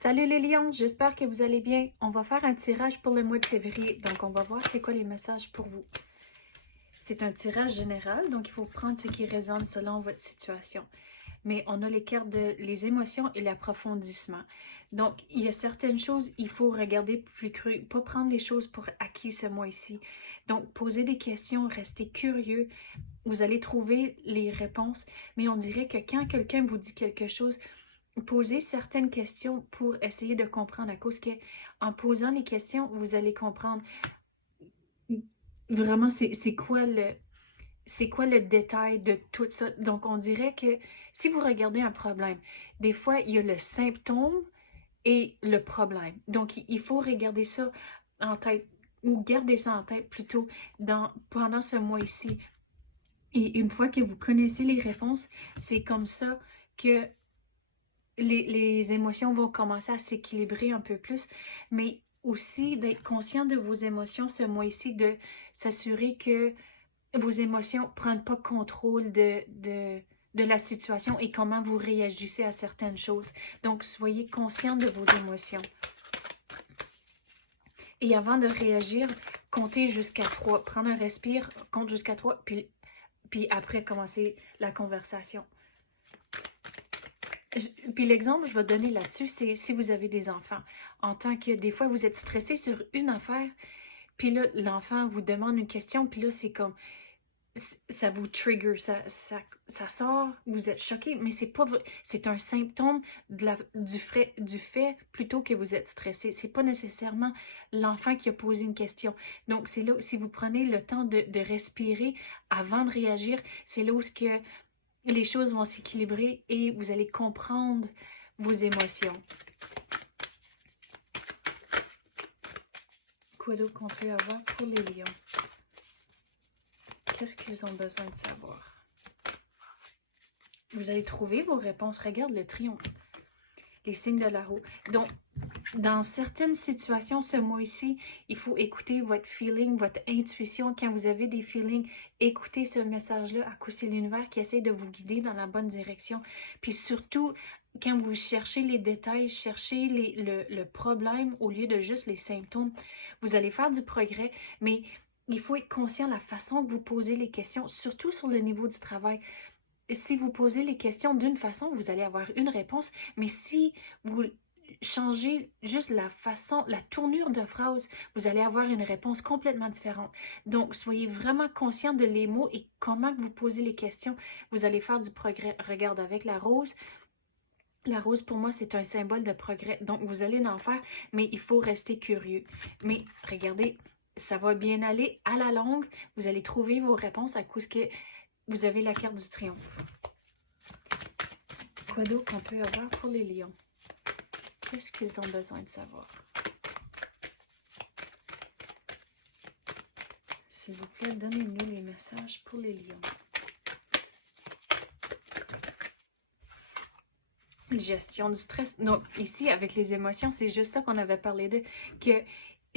Salut les lions, j'espère que vous allez bien. On va faire un tirage pour le mois de février, donc on va voir c'est quoi les messages pour vous. C'est un tirage général, donc il faut prendre ce qui résonne selon votre situation. Mais on a les cartes de les émotions et l'approfondissement. Donc, il y a certaines choses, il faut regarder plus cru, pas prendre les choses pour acquis ce mois-ci. Donc, poser des questions, rester curieux. Vous allez trouver les réponses, mais on dirait que quand quelqu'un vous dit quelque chose, posez certaines questions pour essayer de comprendre à cause que en posant les questions, vous allez comprendre vraiment c'est quoi le détail de tout ça. Donc on dirait que si vous regardez un problème, des fois il y a le symptôme et le problème. Donc il faut regarder ça en tête ou garder ça en tête plutôt pendant ce mois-ci. Et une fois que vous connaissez les réponses, c'est comme ça que les émotions vont commencer à s'équilibrer un peu plus, mais aussi d'être conscient de vos émotions ce mois-ci, de s'assurer que vos émotions ne prennent pas contrôle de la situation et comment vous réagissez à certaines choses. Donc, soyez conscient de vos émotions. Et avant de réagir, comptez jusqu'à 3. Prendre un respire, compte jusqu'à 3, puis après commencer la conversation. Puis l'exemple que je vais donner là-dessus, c'est si vous avez des enfants. En tant que des fois, vous êtes stressé sur une affaire, puis là, l'enfant vous demande une question, puis là, c'est comme, ça vous trigger, ça sort, vous êtes choqué, mais c'est pas vrai, c'est un symptôme du fait plutôt que vous êtes stressé. C'est pas nécessairement l'enfant qui a posé une question. Donc, c'est là, si vous prenez le temps de respirer avant de réagir, c'est là où les choses vont s'équilibrer et vous allez comprendre vos émotions. Quoi d'autre qu'on peut avoir pour les lions? Qu'est-ce qu'ils ont besoin de savoir? Vous allez trouver vos réponses. Regarde le triomphe. Les signes de la roue. Donc, dans certaines situations, ce mois-ci, il faut écouter votre feeling, votre intuition. Quand vous avez des feelings, écoutez ce message-là. À coup, c'est l'univers qui essaie de vous guider dans la bonne direction. Puis surtout, quand vous cherchez les détails, cherchez le problème au lieu de juste les symptômes, vous allez faire du progrès, mais il faut être conscient de la façon que vous posez les questions, surtout sur le niveau du travail. Si vous posez les questions d'une façon, vous allez avoir une réponse, mais si vous changez juste la façon, la tournure de phrase, vous allez avoir une réponse complètement différente. Donc, soyez vraiment conscient de les mots et comment vous posez les questions. Vous allez faire du progrès. Regarde avec la rose. La rose, pour moi, c'est un symbole de progrès. Donc, vous allez en faire, mais il faut rester curieux. Mais regardez, ça va bien aller à la longue. Vous allez trouver vos réponses à cause que vous avez la carte du triomphe. Quoi d'autre qu'on peut avoir pour les lions? Qu'est-ce qu'ils ont besoin de savoir? S'il vous plaît, donnez-nous les messages pour les lions. Gestion du stress. Donc, ici, avec les émotions, c'est juste ça qu'on avait parlé de, que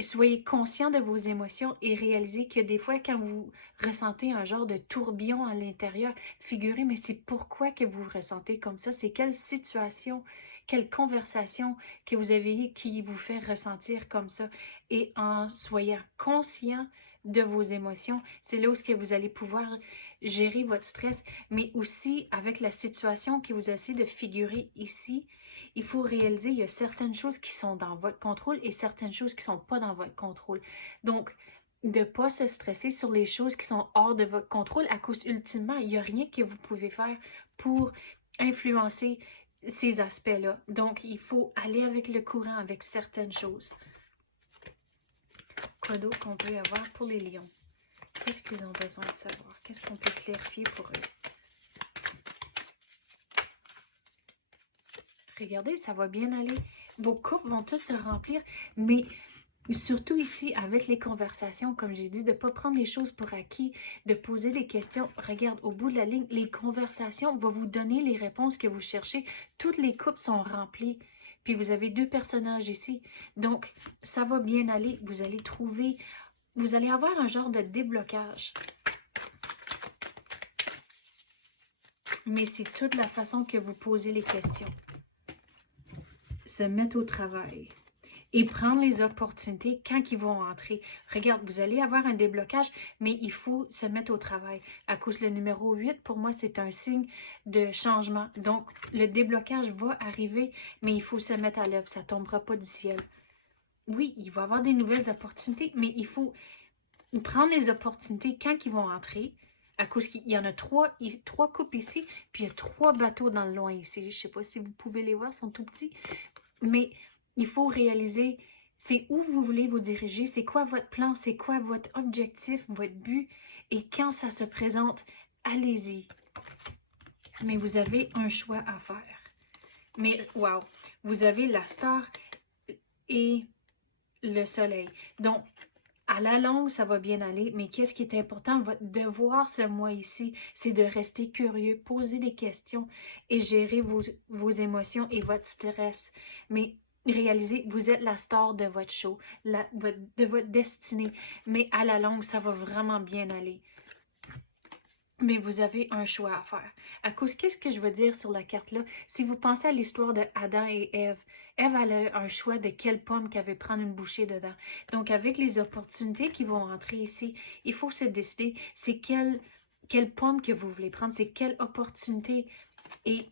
soyez conscient de vos émotions et réalisez que des fois, quand vous ressentez un genre de tourbillon à l'intérieur, figurez, mais c'est pourquoi que vous ressentez comme ça? C'est quelle situation, quelle conversation que vous avez eue qui vous fait ressentir comme ça? Et en soyant conscient de vos émotions, c'est là où vous allez pouvoir gérer votre stress, mais aussi avec la situation que vous essayez de figurer ici, il faut réaliser qu'il y a certaines choses qui sont dans votre contrôle et certaines choses qui ne sont pas dans votre contrôle. Donc, de ne pas se stresser sur les choses qui sont hors de votre contrôle à cause, ultimement, il n'y a rien que vous pouvez faire pour influencer ces aspects-là. Donc, il faut aller avec le courant avec certaines choses. Quoi d'autre qu'on peut avoir pour les lions? Qu'est-ce qu'ils ont besoin de savoir? Qu'est-ce qu'on peut clarifier pour eux? Regardez, ça va bien aller. Vos coupes vont toutes se remplir, mais surtout ici, avec les conversations, comme j'ai dit, de ne pas prendre les choses pour acquis, de poser des questions. Regarde, au bout de la ligne, les conversations vont vous donner les réponses que vous cherchez. Toutes les coupes sont remplies. Puis vous avez 2 personnages ici. Donc, ça va bien aller. Vous allez trouver... Vous allez avoir un genre de déblocage. Mais c'est toute la façon que vous posez les questions. se mettre au travail et prendre les opportunités quand ils vont entrer. Regarde, vous allez avoir un déblocage, mais il faut se mettre au travail. À cause le numéro 8, pour moi, c'est un signe de changement. Donc, le déblocage va arriver, mais il faut se mettre à l'œuvre. Ça ne tombera pas du ciel. Oui, il va y avoir des nouvelles opportunités, mais il faut prendre les opportunités quand ils vont entrer. À cause qu'il y en a trois coupes ici, puis il y a 3 bateaux dans le loin ici. Je ne sais pas si vous pouvez les voir, ils sont tout petits. Mais il faut réaliser, c'est où vous voulez vous diriger, c'est quoi votre plan, c'est quoi votre objectif, votre but. Et quand ça se présente, allez-y. Mais vous avez un choix à faire. Mais, wow, vous avez la star et le soleil. Donc, à la longue, ça va bien aller, mais qu'est-ce qui est important? Votre devoir ce mois ici, c'est de rester curieux, poser des questions et gérer vos émotions et votre stress. Mais réalisez, vous êtes la star de votre show, de votre destinée, mais à la longue, ça va vraiment bien aller. Mais vous avez un choix à faire. À cause, qu'est-ce que je veux dire sur la carte-là? Si vous pensez à l'histoire de Adam et Ève, Ève a un choix de quelle pomme qu'elle veut prendre une bouchée dedans. Donc, avec les opportunités qui vont entrer ici, il faut se décider, c'est quelle pomme que vous voulez prendre, c'est quelle opportunité. Et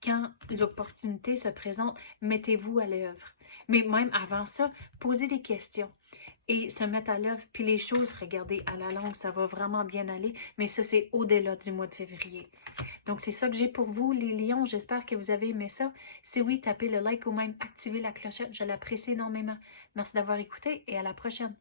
quand l'opportunité se présente, mettez-vous à l'œuvre. Mais même avant ça, posez des questions et se mettre à l'œuvre. Puis les choses, regardez, à la longue, ça va vraiment bien aller. Mais ça, c'est au-delà du mois de février. Donc, c'est ça que j'ai pour vous, les lions. J'espère que vous avez aimé ça. Si oui, tapez le like ou même activez la clochette. Je l'apprécie énormément. Merci d'avoir écouté et à la prochaine.